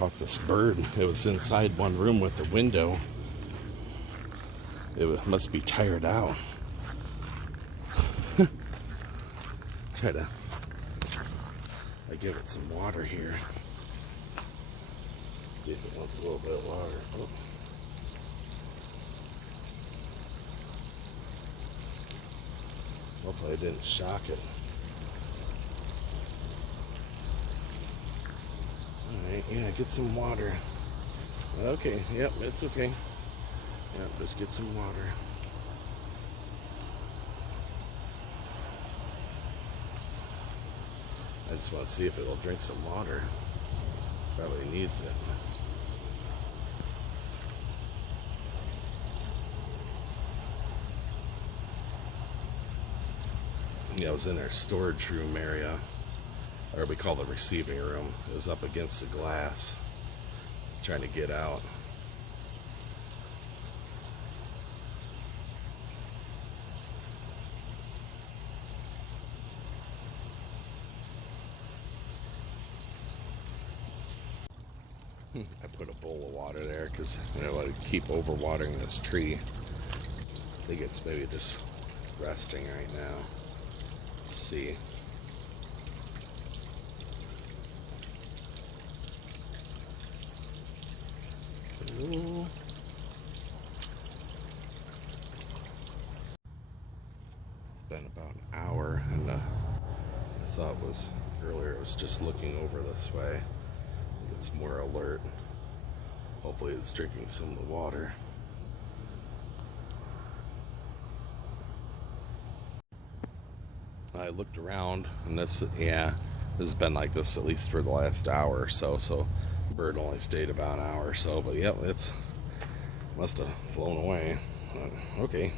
caught this bird. It was inside one room with a window. It must be tired out. I give it some water here. See if it wants a little bit of water. Oh. Hopefully I didn't shock it. Alright, yeah, get some water. Okay, yep, it's okay. Yep, just get some water. I just want to see if it'll drink some water. Probably needs it. Yeah, I was in our storage room area, or we call the receiving room. It was up against the glass, trying to get out. I put a bowl of water there because I want to keep overwatering this tree. I think it's maybe just resting right now. Let's see. Ooh. It's been about an hour, and I thought it was earlier. I was just looking over this way. It's more alert. Hopefully it's drinking some of the water. I looked around, and this has been like this at least for the last hour or so. So the bird only stayed about an hour or so, but yep, it's must have flown away. Okay.